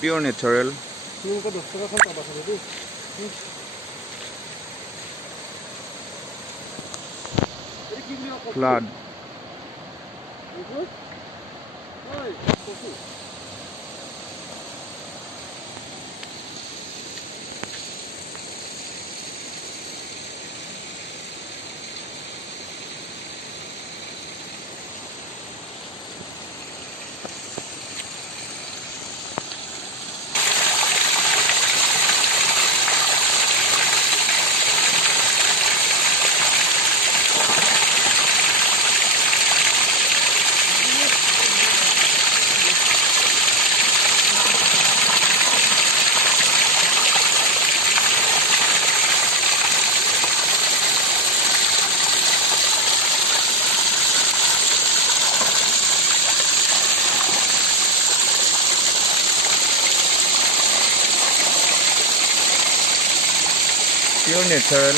Pure natural. Flood. Pure natural.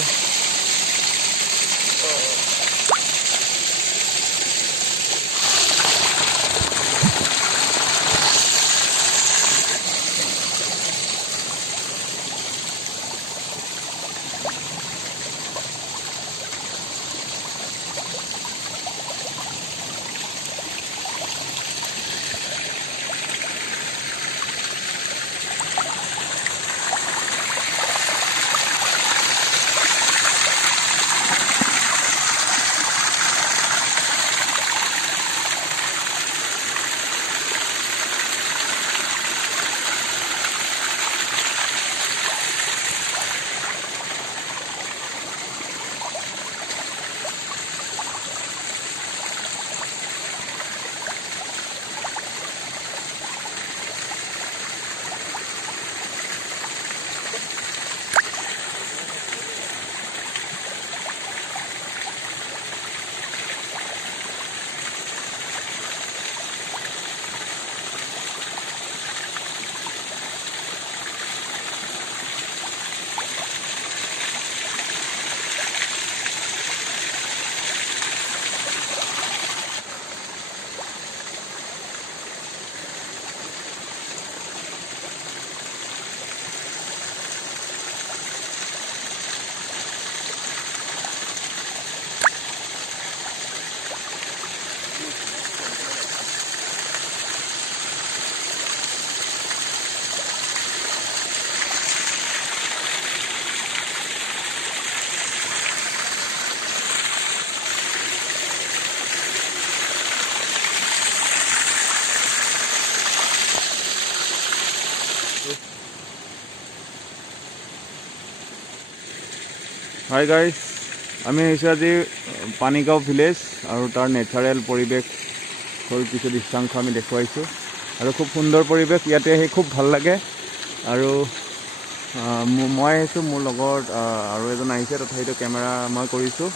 Hi guys, আমি আহিছোঁ আজি পানীগাঁও ভিলেজ আৰু তাৰ নেচাৰেল পৰিৱেশ হ'ল কিছু দৃশ্যাংশ আমি দেখুৱাইছোঁ আৰু খুব সুন্দৰ পৰিৱেশ ইয়াতে আহি খুব ভাল লাগে আৰু মই আহিছোঁ মোৰ লগত আৰু এজন আহিছে তথাপিতো কেমেৰা মই কৰিছোঁ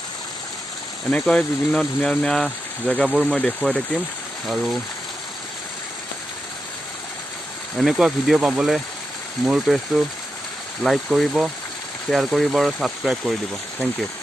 এনেকৈ বিভিন্ন ধুনীয়া ধুনীয়া জেগাবোৰ মই দেখুৱাই থাকিম আৰু এনেকুৱা ভিডিঅ' পাবলৈ মোৰ পেজটো লাইক কৰিব, শ্বেয়াৰ কৰিব আৰু ছাবস্ক্ৰাইব কৰি দিব। Thank you.